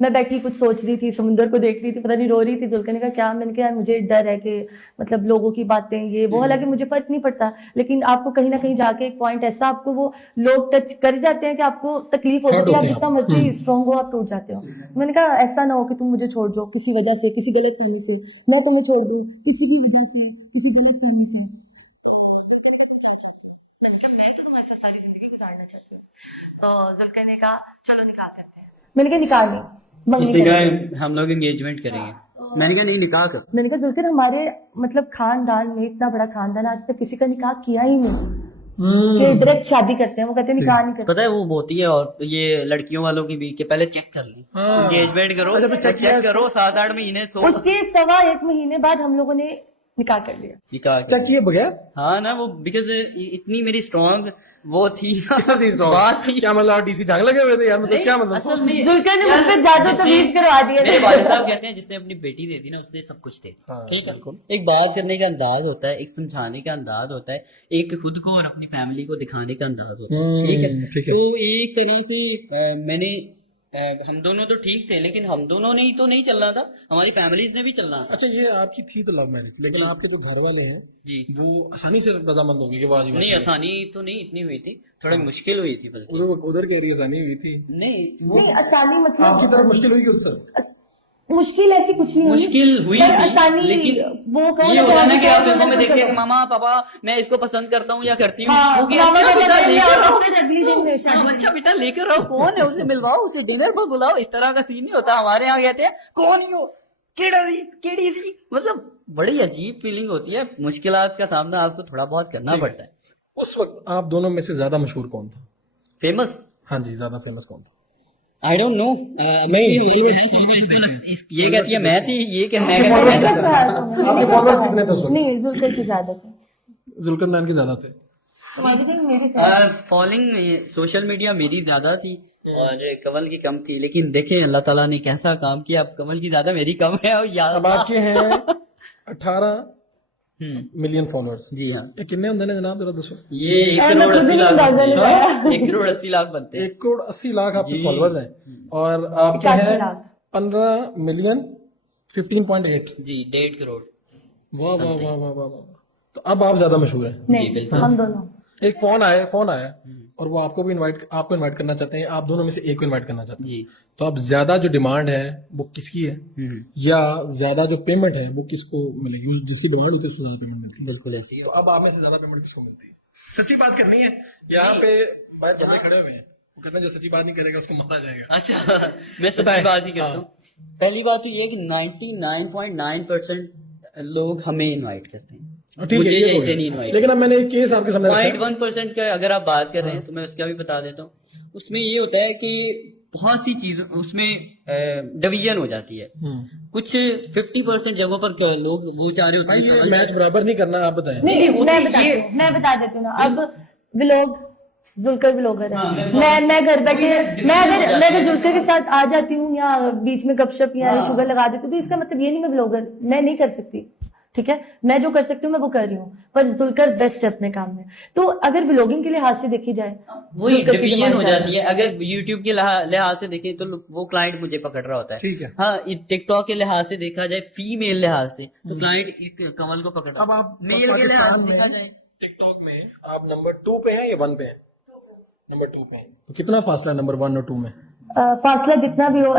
मैं बैठी कुछ सोच रही थी, समुंदर को देख रही थी, पता नहीं रो रही थी। जुल्कर ने कहा क्या? मैंने कहा यार मुझे डर है कि मतलब लोगों की बातें ये वो, हालांकि मुझे फर्क नहीं पड़ता, लेकिन आपको कहीं ना कहीं जाके एक पॉइंट ऐसा आपको वो लोग टच कर जाते हैं कि आपको तकलीफ होती है, आप जितना मर्जी स्ट्रांग हो आप टूट जाते हो। मैंने कहा ऐसा ना हो कि तुम मुझे छोड़ दो किसी वजह से, किसी गलत फहमी से, मैं तुम्हें छोड़ दूं किसी भी वजह से, किसी गलत फहमी से। मैं तो तुम्हारे साथ सारी जिंदगी गुजारना चाहती हूँ। तो जुल्कर ने कहा चलो निकाह करते हैं। मैंने कहा निकाह नहीं, मंगनी उसने करेंगे। कहा हम लोग एंगेजमेंट करेंगे। मैंने कहा नहीं, निकाह कर। मैंने कहा जुल्कर हमारे मतलब खानदान में इतना बड़ा खानदान आज तक किसी का निकाह किया ही नहीं कि डायरेक्ट शादी करते हैं। वो कहते हैं निकाह नहीं करते। पता है वो होती है, और ये लड़कियों वालों की भी कि पहले चेक कर ली, एंगेजमेंट करो, चेक करो 7-8 महीने उसके 1.25 महीने बाद हम लोगों ने निकाह कर लिया। निकाह चेक किए बगैर? हाँ ना, वो बिकॉज इतनी मेरी स्ट्रॉन्ग वो थी बात थी। क्या मतलब डीसी जांग लगे हुए थे यार, मतलब क्या मतलब? असल में जुल्कर ने मुझ पे जादू तवीज करवा दिया। मेरे वालिद साहब कहते हैं जिसने अपनी बेटी दे दी ना उसने सब कुछ दे दिया। हाँ, ठीक है, एक बात करने का अंदाज होता है, एक समझाने का अंदाज होता है, एक खुद को और अपनी फैमिली को दिखाने का अंदाज होता है। ठीक है, तो एक तरह से मैंने हम दोनों तो ठीक थे, लेकिन हम दोनों ने ही तो नहीं चलना था, हमारी फैमिलीज ने भी चलना था। अच्छा, ये आपकी थी तो लव मैरिज, लेकिन आपके जो घर वाले हैं जी, जो आसानी से रजामंद होंगे कि वो आज नहीं आसानी तो नहीं इतनी हुई थी, थोड़ी मुश्किल हुई थी, बल्कि उधर के एरिया आसानी हुई थी। नहीं आसानी मतलब आपकी तरफ मुश्किल हुई कि उससे? मुश्किल ऐसी कुछ नहीं मुश्किल हुई पर थी, आसानी लेकिन वो ये होता है ना कि आप फिल्मों में देखते हैं मामा पापा मैं इसको पसंद करता हूँ या करती हूँ, हाँ, वो कि अच्छा बेटा लेकर आओ, अगली दिन शादी। अच्छा बेटा लेकर आओ, कौन है उसे मिलवाओ, उसे डिनर पर बुलाओ, इस तरह का सीन नहीं होता। हमारे यहाँ कहते हैं कौन ही हो, केड़ी सी, मतलब बड़ी अजीब फीलिंग होती है। मुश्किलात का सामना आपको थोड़ा बहुत करना पड़ता है। उस वक्त आप दोनों में से ज्यादा मशहूर कौन था? फेमस? हाँ जी, ज्यादा फेमस कौन था? I don't know. ये कहती है मैं थी, ये क्या मैं आपके फॉलोअर्स कितने थे उस वक्त? नहीं जुल्कर की ज्यादा थे, जुल्कर नान के ज्यादा थे। तुम्हारी नहीं मेरी थी। फॉलोइंग सोशल मीडिया मेरी ज्यादा थी और कमल की कम थी, लेकिन देखें अल्लाह ताला ने कैसा काम किया, अब कमल की ज्यादा मेरी कम है। और यार अब आपके हैं 18 मिलियन फॉलोअर्स। जी हाँ, ये कितने होंगे ने जनाब, जरा दसो। ये 1 करोड़ 80 लाख बनते हैं। 1 करोड़ 80 लाख आपके फॉलोअर्स हैं और आपके हैं 15 मिलियन 15.8। जी 1.5 करोड़। वाह वाह वाह वाह वाह वाह। तो अब आप ज्यादा मशहूर हैं। जी बिल्कुल। हम दोनों एक फोन आया और वो आपको इनवाइट करना चाहते हैं, आप दोनों में से एक को इनवाइट करना चाहते हैं। जी, तो अब ज्यादा जो डिमांड है वो किसकी है, या ज्यादा जो पेमेंट है वो किसको मिलेगी? जिसकी डिमांड होती है उसको ज्यादा पेमेंट मिलती है। बिल्कुल ऐसी है। तो अब आप में से ज्यादा पेमेंट किसको मिलती है? सच्ची बात करनी है। यहाँ पे भाई बंदे खड़े हुए हैं, वो कहते हैं जो सच्ची बात नहीं करेगा उसको मत आ जाएगा। अच्छा मैं सच्ची बात ही करता हूँ। पहली बात तो ये है कि 99.9% लोग हमें इनवाइट करते हैं, मुझे ऐसे नहीं इनवाइट। लेकिन अब मैंने एक केस आपके सामने 0.1% का अगर आप बात कर रहे हैं तो मैं उसका भी बता देता हूँ। उसमें ये होता है कि बहुत सी चीज उसमें डिवीजन हो जाती है। कुछ 50% जगहों पर लोग वो चाह रहे होते हैं मैच बराबर नहीं करना। आप बताएं। नहीं मैं बता देती हूँ ना। अब व्लॉग जुल्कर व्लॉगर है, मैं घर बैठे मैं अगर जुल्कर के साथ आ जाती हूँ या बीच में गपशप या शुगर लगा देती हूँ तो इसका मतलब ये नहीं मैं व्लॉगर मैं नहीं कर सकती। ठीक है, मैं जो कर सकती हूँ मैं वो कर रही हूँ, पर जुल्कर बेस्ट है अपने काम में। तो अगर व्लॉगिंग के लिहाज से देखी जाए वही डिवीजन हो जाती है। अगर यूट्यूब के लिहाज से देखें तो वो क्लाइंट मुझे पकड़ रहा होता है। ठीक है। हाँ, टिकटॉक के लिहाज से देखा जाए, फीमेल लिहाज से तो क्लाइंट कमल को पकड़ रहा है। अब आप मेल के लिहाज से देखा जाए टिकटॉक में आप नंबर 2 पे हैं या 1 पे हैं? नंबर 2 पे हैं। तो कितना फासला है नंबर 1 और 2 में? फासला जितना भी हो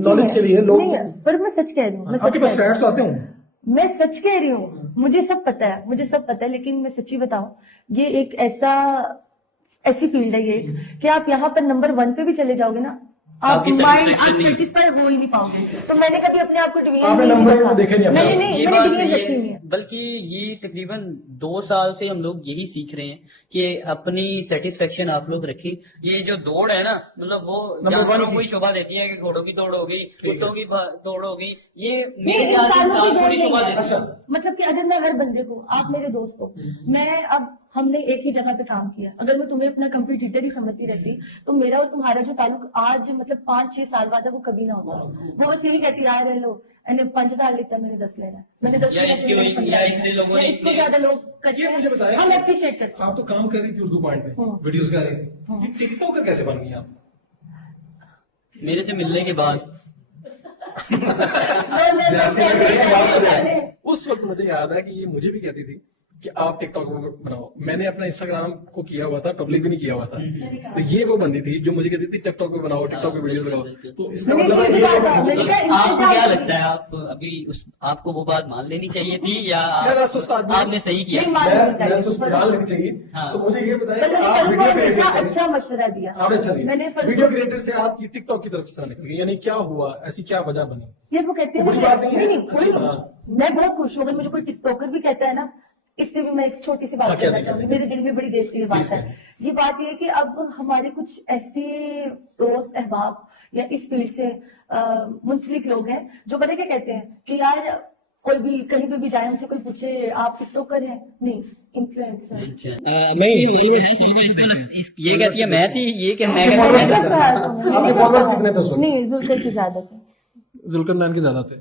नॉलेज के लिए लोग, पर मैं सच कह रही हूँ, आपके पास स्टैट्स तो आते होंगे। मैं सच कह रही हूँ, मुझे सब पता है, लेकिन मैं सच्ची बताऊं, ये एक ऐसी फील्ड है ये कि आप यहाँ पर नंबर 1 पे भी चले जाओगे ना, आप सेटिस्फाई हो ही नहीं पाओगे। तो मैंने कभी अपने आप को डिवीजन नहीं, बल्कि ये तकरीबन 2 साल से हम लोग यही सीख रहे हैं कि अपनी सेटिस्फेक्शन आप लोग रखें। ये जो दौड़ है ना, मतलब वो जानवरों को ही शोभा देती है कि घोड़ों की दौड़ हो गई, कुत्तों की दौड़ हो गई, ये मेरे इंसान को नहीं शोभा देती। मतलब कि अगर मैं हर बंदे को, आप मेरे दोस्त हो, मैं अब हमने एक ही जगह पे काम किया, अगर मैं तुम्हें अपना कंपटीटर ही समझती रहती तो मेरा और तुम्हारा जो ताल्लुक आज मतलब 5-6 साल बाद है वो कभी ना होगा। वो बस यही कहती रह लो 5 साल लेता मैंने 10 लेना, मैंने 10 इसको ज्यादा लोग मुझे बताया, हम अप्रिशिएट करते हैं। आप तो काम कर रही थी उर्दू पॉइंट पे, वीडियोस कर रही थी, टिकटॉकर कैसे बन गई आप? मेरे से मिलने के बाद उस वक्त मुझे याद है कि ये मुझे भी कहती थी कि आप टिकटॉक बनाओ। मैंने अपना इंस्टाग्राम को किया हुआ था, पब्लिक भी नहीं किया हुआ था। तो ये वो बंदी थी जो मुझे कहती थी टिकटॉक पे बनाओ, टिकटॉक पे वीडियो बनाओ। तो इसका मतलब आपको क्या लगता है, आप अभी आपको वो बात मान लेनी चाहिए थी या आपने सही किया? मैं सुस्त मान लेनी चाहिए। तो मुझे ये बताया कि आप वीडियो क्रिएटर अच्छा मशवरा दिया आपने, अच्छा दिया। वीडियो क्रिएटर से आप टिकटॉक की तरफ से निकल गए, यानी क्या हुआ, ऐसी क्या वजह बनी? ये वो कहते हैं बड़ी बात नहीं है। मैं बहुत खुश हूँ अगर मुझे कोई टिकटॉकर भी कहता है ना। इसलिए भी मैं एक छोटी सी बात करना चाहूंगी, मेरे दिल में बड़ी देर से ये बात है। ये बात ये है कि अब हमारे कुछ ऐसे दोस्त अहबाब या इस फील्ड से मुंसलिक लोग हैं जो पता क्या कहते हैं कि यार कोई भी कहीं पे भी जाए हमसे कोई पूछे आप टिकटॉकर हैं, नहीं इन्फ्लुएंसर नहीं। ये कहती है मैं थी, ये क्या मैं आपके फॉलोअर्स कितने थे? नहीं जुल्कर की ज्यादा थे, जुल्कर नान के ज्यादा थे।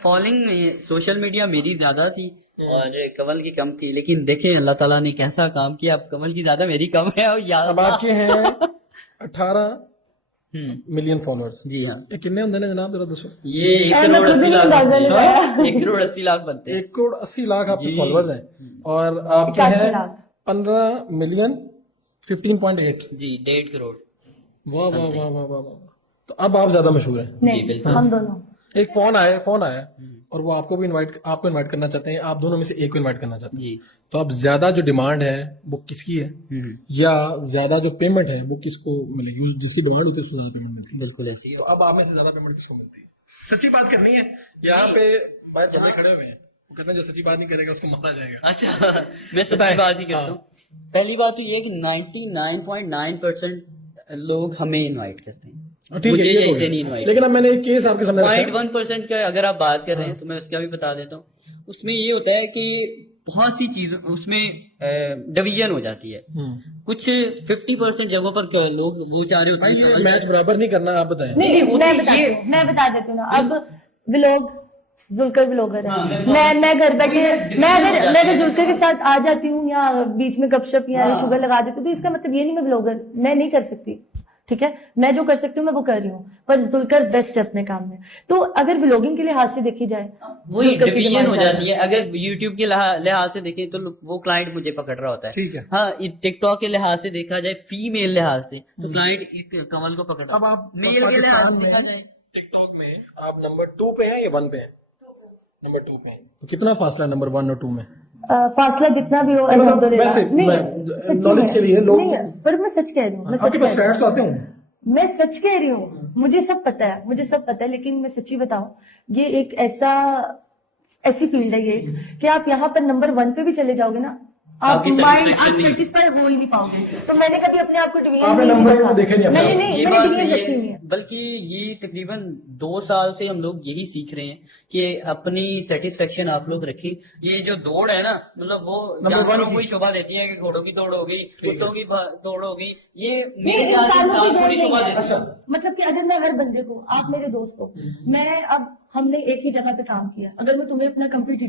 फॉलोइंग सोशल मीडिया मेरी ज्यादा थी और कमल की कम थी, लेकिन देखें अल्लाह ताला ने कैसा काम किया, अब कमल की ज्यादा मेरी कम है। और यार अब आपके हैं 18 मिलियन फॉलोअर्स। जी हाँ। ये कितने होंगे ने जनाब, जरा दसो। ये 1 करोड़ 80 लाख 1 करोड़ 80 लाख बनते हैं। 1 करोड़ 80 लाख आपके फॉलोअर्स हैं और आपके हैं 15 मिलियन 15.8। जी 1.5 करोड़। वाह वाह वाह वाह वाह। तो अब आप ज्यादा मशहूर हैं। नहीं हम दोनों। एक फोन आया और वो आपको इनवाइट करना चाहते हैं, आप दोनों में से एक को इनवाइट करना चाहते हैं। जी। तो अब ज्यादा जो डिमांड है वो किसकी है, या ज्यादा जो पेमेंट है वो किसको मिलेगी? जिसकी डिमांड होती है उसको ज्यादा पेमेंट मिलती है। बिल्कुल ऐसी। तो अब आप में से ज्यादा पेमेंट किसको मिलती है? सच्ची बात करनी है। यहाँ पे भाई बड़े खड़े हुए हैं, वो कहते हैं जो सच्ची बात नहीं करेगा उसको मता जाएगा। अच्छा मैं सच्ची बात ही करता हूँ। पहली बात तो ये है कि 99.9% लोग हमें इनवाइट करते हैं, मुझे ऐसे नहीं इनवाइट। लेकिन अब मैंने एक केस आपके सामने 0.1% का अगर आप बात कर रहे हैं तो मैं उसका भी बता देता हूँ। उसमें ये होता है कि बहुत सी चीज उसमें डिवीजन हो जाती है। कुछ 50% जगहों पर लोग वो चाह रहे होते हैं मैच बराबर नहीं करना। आप बताएं। नहीं मैं बता देती हूँ ना। अब व्लॉग जुल्कर व्लॉगर है, मैं घर बैठे मैं अगर जुल्कर के साथ आ जाती हूँ या बीच में गपशप या शुगर लगा देती हूँ तो इसका मतलब ये नहीं मैं व्लॉगर मैं नहीं कर सकती। ठीक है, मैं जो कर सकती हूँ मैं वो कर रही हूँ, पर जुल्कर बेस्ट है अपने काम में। तो अगर व्लॉगिंग के लिहाज से देखी जाए वही डिवीजन हो जाती है। अगर यूट्यूब के लिहाज से देखें तो वो क्लाइंट मुझे पकड़ रहा होता है। ठीक है। हाँ, टिकटॉक के लिहाज से देखा जाए, फीमेल लिहाज से तो क्लाइंट कमल को पकड़ रहा है। अब आप मेल के लिहाज से देखा जाए टिकटॉक में आप नंबर 2 पे हैं या 1 पे हैं? नंबर 2 पे हैं। तो कितना फासला है नंबर 1 और 2 में? फासला जितना भी हो अल्हम्दुलिल्लाह। वैसे नॉलेज के लिए लोग, पर मैं सच कह रही हूँ, आपके पास फ्रेंड्स तो आते होंगे। मैं सच कह रही हूँ, मुझे सब पता है, लेकिन मैं सच्ची बताऊं, ये एक ऐसी फील्ड है ये कि आप यहाँ पर नंबर 1 पे भी चले जाओगे ना, आप सेटिस्फाई हो ही नहीं पाओगे। तो मैंने कभी अपने आप को डिवीजन नहीं रखी हुई है। बल्कि ये तकरीबन 2 साल से हम लोग यही सीख रहे हैं कि अपनी सेटिस्फेक्शन आप लोग रखिए। ये जो दौड़ है ना, मतलब वो जानवरों को ही शोभा देती है कि घोड़ों की दौड़ हो गई, कुत्तों की दौड़ हो गई, ये मेरे इंसान को ही शोभा देती है। मतलब कि अगर मैं हर बंदे को, आप मेरे दोस्त हो, मैं अब हमने एक ही जगह पे काम किया, अगर मैं तुम्हें अपना कंप्लीट